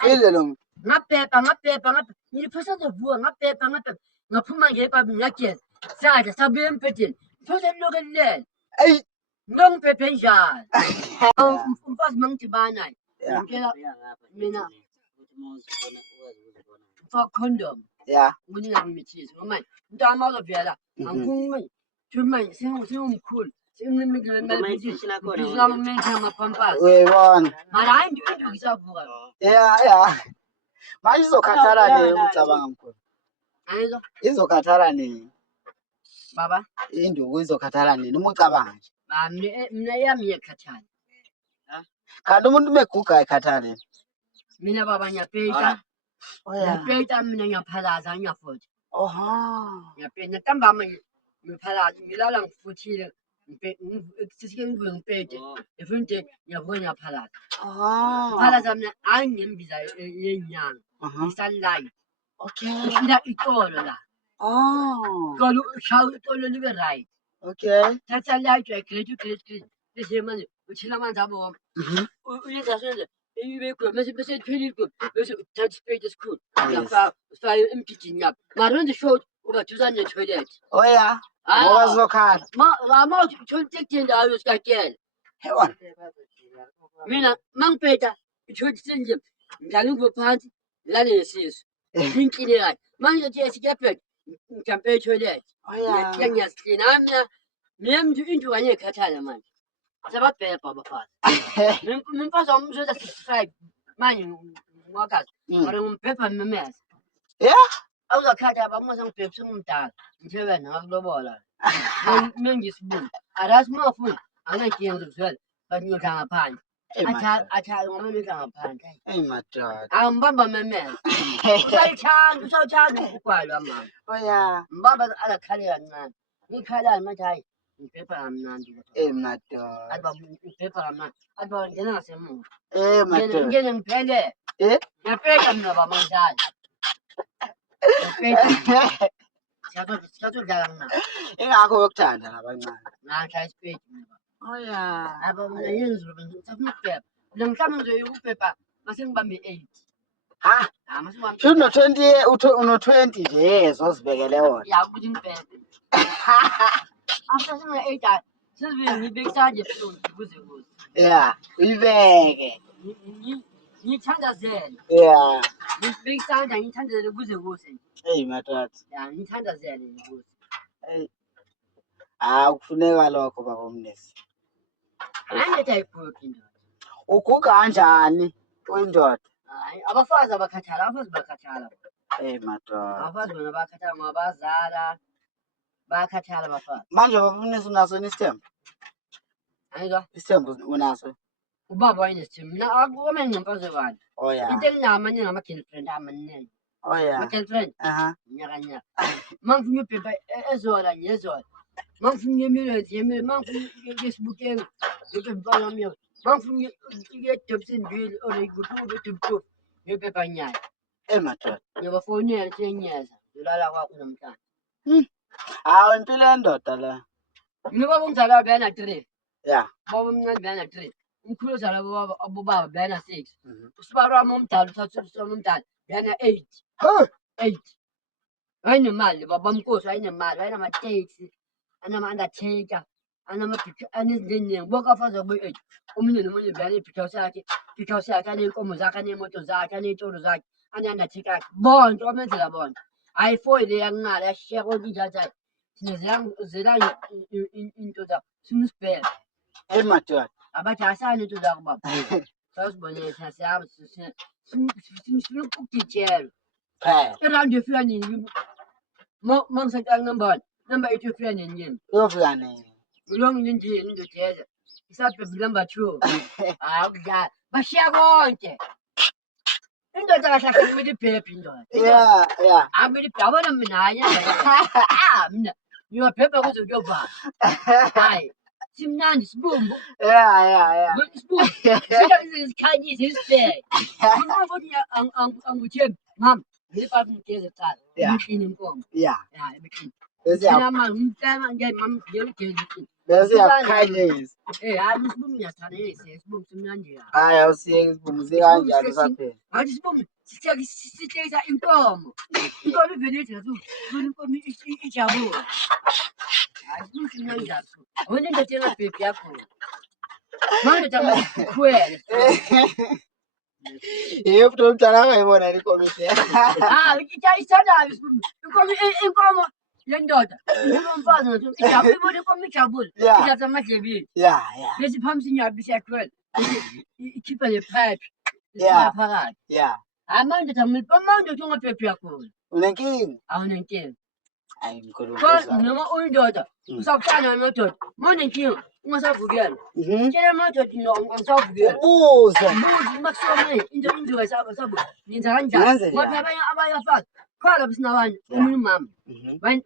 File lo. Ngapepa. Ni phosa tse bua ngapepa. Ngaphuma ngepa ngiyakhe. Sathi sabuye empedeni. Phosa lokele. Ay. Ngongiphethe njani? Umfazi mangidibana. Ngitshela mina for condom. Yeah. Ngingamithisi ngoba mntwana uzovela angikume Juma singumkhulu singimikile amapampasi Uyayibona. mara hayi into ngisavuka Yeah. Manje izokhathala nini ucabanga mkhulu? ayizwa Izokhathala nini? baba Induku izokhathala nini uma ucabanga nje? mina yami iyakhathala Kanti umuntu meguga ekhathale. mina baba ngiyapeta ngiyapeta mina ngiyaphalaza ngiyafotha ngiyapeta ntambama ngiphalaza ngilala ngifuthile sisike ngivuke ngipete efunde ngiyavuka ngiyaphalaza phalaza mina hayi ngembiza yenyanga isunlight ngifika itolo la kalo shawu itolo libe right thatha light great bese manje uthina amanzi abo uyenza senze ibe khona bese philile bese uthatha spade esikhulu uyafaka usifaka empijini yapho mara wenza short uba duzane ne-toilet Ngoba zokhala. Ma uthole ndawo sikakela Hewan. mina mangipeta uthole senje ngidlala ngubo phansi lale nesisu inkile kahle manje nje sikephet ngijampe e-toilet ngiyasiklina mina into kanye ekhathala manje sababhebha abafazi umfazi wami uzoza 65 manje ngwakazi mara ngumbhebha mmemeza awuzakhatha bamuza ngibhebha sengumdala ngithebe ngakulobola mengisibuni arazi mafuna angayenza kuzwela bathi ngidla ngaphandle athali ngoba ngidla ngaphandle Hey madoda. angibamba memeza usayithanda ukugwalwa mama mbamba alakhale kancane ngikhalani manje hayi ngibhebha kamnandi Hey madoda. athi baba ngibhebha kamnandi athi baba ngena ngasemuva Madoda. ngene ngiphele ngiyapeta mina baba ngidlala siyatodlala mina Ingakho yokuthanda labancane. ngadla isipedi mina aba mina yenzulu ngifuna ukubhebha mina mhlawumbe ngizoyikubhebha mase ngibambe 8 mase Shuno 20 nje yezo zibekele wona. ukuthi ngibhebhe after singa 8 sizwe ngibekisanje futhi kuze uyibeke. ngithandazele ngibekisanje ngithandazele kuze kuze Hey madoda. ngithandazele kuze Kufuneka lokho baba umnesi. angithi ayigugu indoda Uguga kanjani uyindoda? hayi abafazi bakhathala Hey madoda. abafazi bona bakhathala ngoba bazala bakhathala abafazi Manje baba umnesi unaso isithembu? ayizwa Isithembu unaso? ubaba wayenesithembu mina akukho ngimfaze bani into enginamanye ngama-girlfriend amaningi ama-girlfriend nyaka mangifuna ubhebha ezola ngezola mangifuna yemile mangifuna ngesibukeni ngibhebha wami yona mangifuna edobsonville or ikuthube edobtof ngiyobhebha nyaya madoda. ngiyabafonela senyeza ngilala kwakho namhlanje Impilo yendoda le. ngibaba umzala beyana 3 baba omncane beyana 3 umkhulu ozala abobaba beyana 6 usibara wami omdala uthatha omdala beyana 8 ayinemali babamkosi ayinemali ayinamateksi anama-undertaker anezinto eziningi bonke abafazi abayi-8 omunye nomunye beyana iphikhawusi yakhe aney'nkomo zakhe aney'moto zakhe aney'tolo zakhe ane-undertaker yakhe bonke wamenzela bona hhayi foyi le yakunqala yashiya konke injathayo thina zelanga into zakho sinusibhele Hey madoda. abathi asani into zakho baba sasibonele thina siyahamba sifuna ukugijela erandi yofika nini mangisaqala number 8 yofika nini yini uyofika nini ulonge nindini indodeza isabhebhi number 2 kudlala bashiya konke indoda kahle kahle kumele ibhebhe indoda akumele yabona mina hayi mina ngiyabhebha kuze kuyovala hayi simnandi sibumbu sibumbu sikhanyise isibheke futhi angikuthembi mama ngiliphathi ngigeze kuqala imishini inkomo imishini Bese ya kindness. Hayi awusiye kanjalo saphela. sithetha inkomo ivele ithi inkomo ijabule hayi kumnandi yakho wena indoda engabhebhi yakho manje tamkhwele Yebo mntu omdala angayibona le komisi. ithandayo inkomo yendoda umfazi ijabule inkomo ijabule idatha amadlebeni Yeah. bese phambi inyabi siyakhwela ikhipha le pipe Yeah. phakathi Yeah. amanje tamanje ungabhebhi yakho Unenkinga? awunenkinga Hayi mkhulu. noma uyindoda usafana nododa monenkinga ungasavukela tshela amadoda angisavukela Ubuze. makusome into inziwa sabo ngenza kanjani ngoba abanye abayafazi khala sinabanye omunye umama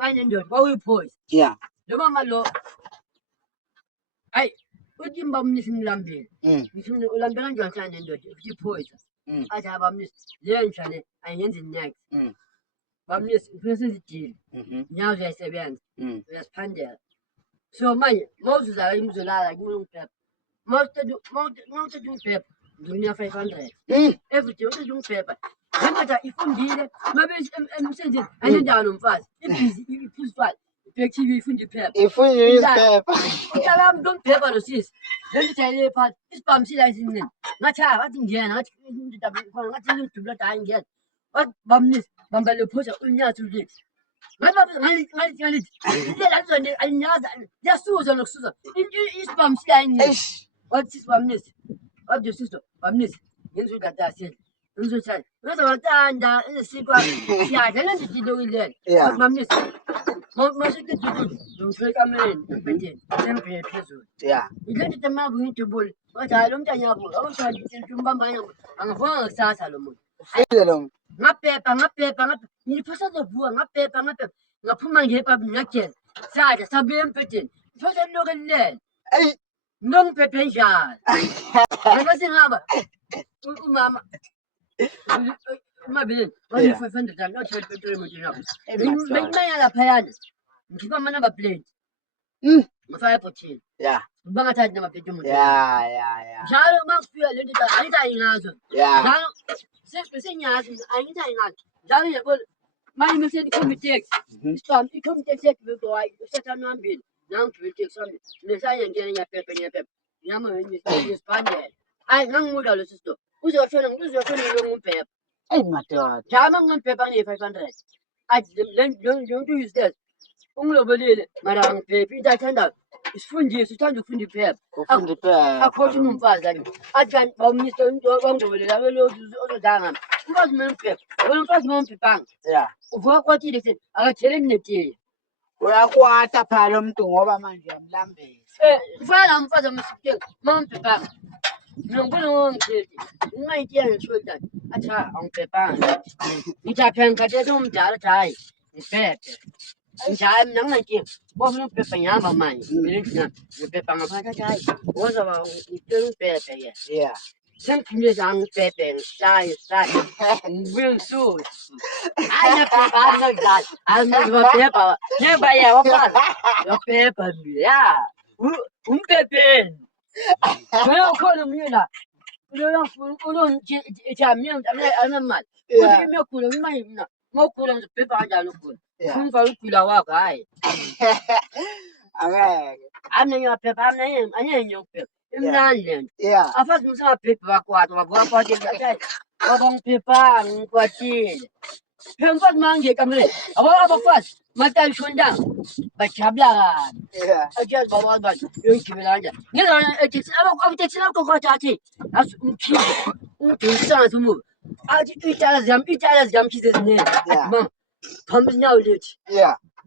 banendoda bawuyiphoyisa Yeah. lo mama lo hayi uthi mbamnisi ngilambile ngifuna ulambela kanjani sana nendoda uthi iphoyisa athi abamnisi le njane ayenzi next bamnisi ngifuna sizidile nyawo ziyayisebenza uyasiphandela so manje mawuzuzala imzolala kumele mawuthetha umphepha nginika 500 everyday uthetha umphepha indoda ifundile mabe emsenzini ayindawo nomfazi ibhizi iphuzifala ibhekhiwe ifunda iphepha Ifuna iphepha. utala mntu omphepha lo sisi lento jayele phansi isibhamisile izinini ngathi ngathi ngiyena ngathi ngathi ngidubula hayi ngiyena wathi bamnisi bambale phosa unyathi ulithi ngalithi indlela zonke ayinyaza yasuza nokusuza isibhamisile ayini wathi sibamnisi wathi sister bamnisi yenza ugatasi ngizothanda ngizowatanda isikwa siyadla lendidile uyilela wathi bamnisi masithi ngithole kamereni empedeni sembhele phezulu ilento tamabu ngidubule wathi hayi lo mntana yabo awushaya umbambanya angafuna ngakusasa lo muntu Ufile lo. ngaphepha ngiliphasa zovuka ngaphepha ngaphuma ngepa ngageza sadla sabuya empedeni mfethu lokelele nongiphephe njalo ngoba singaba umama umabili wani 500 rand othi petrol emotweni yakho bengimenya laphayana ngikhipha ama-number plate ngifaka ebhothini bangathathi number plate emotweni njalo uma kufika le nto angithi ayingazo njalo sesinyazi angithi ayingazo njalo yabona manje meseni ikhomba iteksi isibhamu ikhomba iteksi yedibeko hayi usathane wambili nangigibela iteksi wami nesanye ngiyena ngiyaphepha ngiyama ngisiphandela hayi ngangimuda lo sisto uzoshona ngumpepha madoda. njalo ngimpepha ngiyi-500 athi le nto uyizithethe ungilobolile mara angiphephi into ayithandayo isifundise uthanda ukufunda iphepha Ufunda iphepha. akhohle umfazi ani athi kanti bawumnisa wangilobolela ozodanga umfazi kumele umphepha wena umfazi uma umphephanga uvuka kwatile kuseni akathele netiye Uyakwata phela lo muntu ngoba manje uyamlambisa. kufana la umfazi amasikenga uma umphephanga ngibona ngongithethe ungayitiya ngesholdani athi angiphephanga ngithi aphela ngikhathele umdala athi hayi ngiphephe njalo mina nginankinga bofuna ukuphepha ngihamba manje ngiphepha ngaphansi athi hayi wozoba ngicela uphephe ke sengiphinde zangiphephe ngihlaye ngibuye ngisuke hayi naphepha angidlali angizophepha nebaya wafazi yaphepha ya umphepheni wena ukhona omunye la ulonjamile anamali uthi imiyogula imanje mina mawugula ngizophepha kanjani ugula ungifake ukugula kwakho hayi Angeke. ami ngiyaphepha angeke ngiyokuphepha imnandi le nto afazi musingaphephi bakwata bavuka kwatile wabangiphephanga ngikwatile phela umfazi uma ngiyekamereni abafazi matayishondanga bajabula kabi ajazi babazi bathi uyongigibela kanjani ngizona abateksi lakokwathi athi umphile ungidingisanga umubi athi iy'tala ziyamkhisa eziningi athi mama phamba inyawo lethi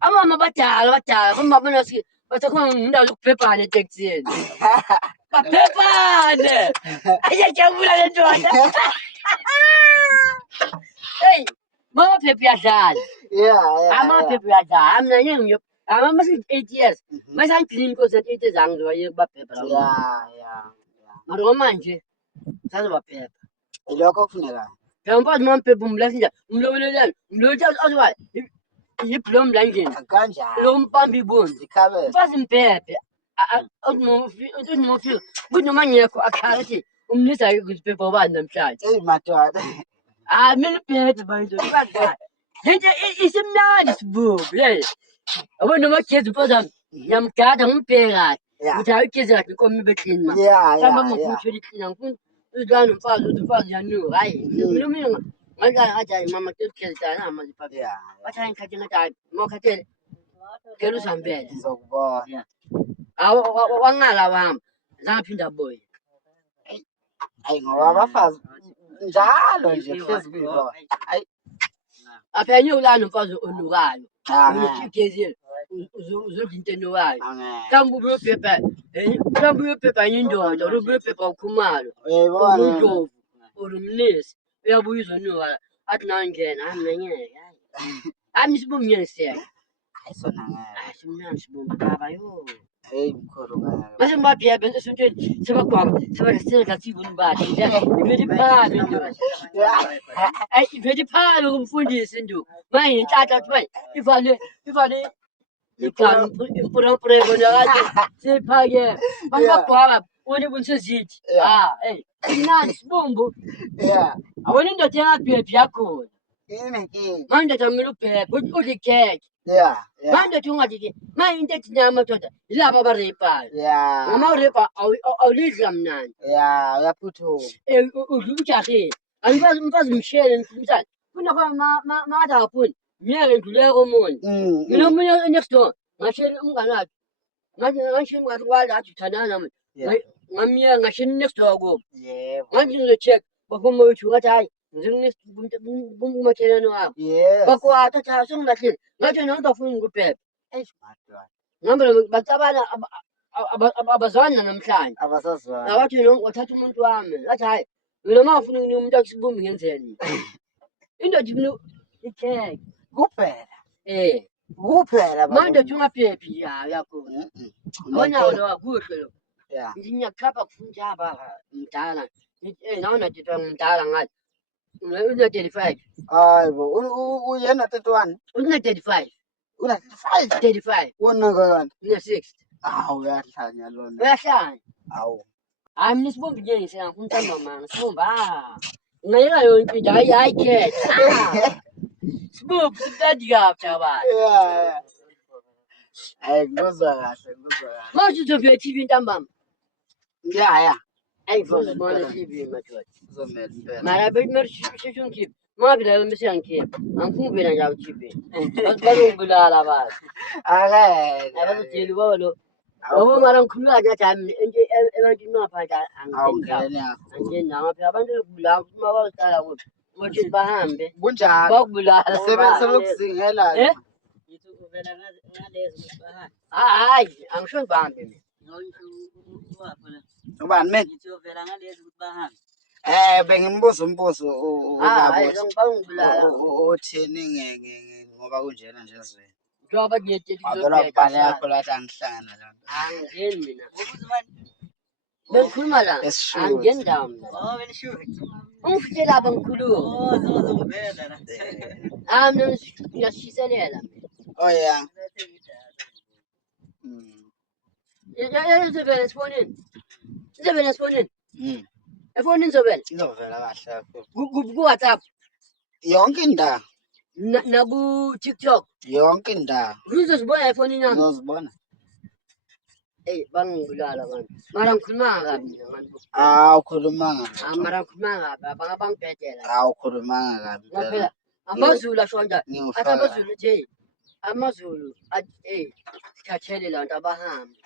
abama badala bomabona basakhona ngindawo zokuphephana etekisini baphephane ayajabula le ndoda hey mawaphepha uyadlala amaphepha uyadlala mina ngiyo masithi 8 years masangigcina inkosi yathi 8 years angizobayeka baphepha mara manje sazobaphepha ilokho kufunekayo. phela umfazi uma mphepha umlahle njani umlobelelani azobala yiplom langeni kanjani lompambi bonzi ikhabe mfazi mbhebhe unofi kunoma ngekho akhathi umnisa ukuziphepha ubani namhlanje madoda mina ubhede manje ubadala lento isimnandi sibubu le yabo noma gezi mfazi wami ngiyamgada ngimbheke kahle ukuthi hayi ugezi kahle inkomo ibeklini ma hamba ngifuna iklina ngifuna uzilana umfazi uthi umfazi yanuka hayi mina ngathi hayi mama kezitana amazi papa bathi hayi ngikhathi ngathi hayi mawukhathele ngeke uzihambele ngizokubona wangala wami zangaphinda boy ayi ngoba abafazi njalo nje hlezi kuyibona ayi apha nyulana umfazi onukayo ngigezile uzodla into enukayo mhlawumbe ubuyophepha indoda or ubuyophepha ukhumalo undlovu or umnisi uyabuya uzonuka athi nawe ngena hami nengeke hami sibumbe ngiyeniseka ayisona ngeke simnandi sibumbe baba yo hey mkhulu ngeke mase mabhebe esuntweni sebagwama sebasela sibuni bathi ivedi phalo nto ay ivedi phalo kumfundisi nto manje inhlanhla athi manje ivale igama impura bona kathi siphake basibagwama wona bunsezithi imnandi sibumbu awona indoda engabhebhi yakhona manje ndoda mina ubhebhe udla ikhekhe manje ndoda ungathi manje into ethi nyama madoda yilabo abarepayo noma urepa awulidla mnandi uyaphuthuma udla umjahile angibazi umfazi mshele mfumsana kunakho makathi akaphuni miyeke ndluleke komunye mina omunye next door ngashela umngane wakhe ngashela ngathi wala athi uthandana nami ngamiyeka ngashela next door kubo manje ngizocheck bakhoma wethu ngathi hayi ngumakhelwane wabo bakwata athi hayi sengilahlile ngathi noma bafuna ngikuphephe ngihambela bacabana abazwana namhlanje abasazwana abathi wathatha umuntu wami ngathi hayi mina uma ngifuna ukunika umuntu akusibumbi ngenzeni indoda ifuna ikhekhe kuphela manje ndoda ungaphephi yakhona abonawo lo kuhle lo ngithi ngiyakukhapha kufunja mdala ngithi nawe nadetwa ngimdala ngathi una-35 hayibo uyena 31 una-35 una-35 35 wona kanti una-60 uyahlanya lona uyahlanya hawu hayi mina sibumbi nje ngifuna ntambama sibumba ngayela yonke into hayi khetha sibumbi simnandi kabi jabana hayi ngizwa kahle manje uzovela TV ntambama ayifuna ukubona TV madoda uzomela mara bese ngikhipha mabila bese ngikhipha angifuni ukuvela njalo TV bazongibulala abantu abazotshela ubaba lo yabo mara ngikhuluma kathi hayi ebantwini bangaphandle angingeni nawo phela abantu bekubulala uma bayohlala kuphi ukuthi bahambe kunjalo bakubulala sebekuzingela hayi angisho ngibahambe mina ubani mina bengimbuza umbuzo othini ngoba kunjena nje ezweni njengoba ngiyetshela avela kubani yakho lathi angihlangana la angeni mina bengikhuluma la angeni ndawo mina ungifitshela lapha ngikhuluma mina ngiyashiselela izovela esifonini efonini izovela kahle ku-WhatsApp yonke indawo naku-TikTok yonke indawo uzozibona efonini yami uzozibona bangibulala abantu mara ngikhulumanga kabi awukhulumanga mara ngikhulumanga kabi bangibhedela awukhulumanga kabi phela amazulu asho njani athi amazulu nje amazulu athi sithathele la bantu abahambe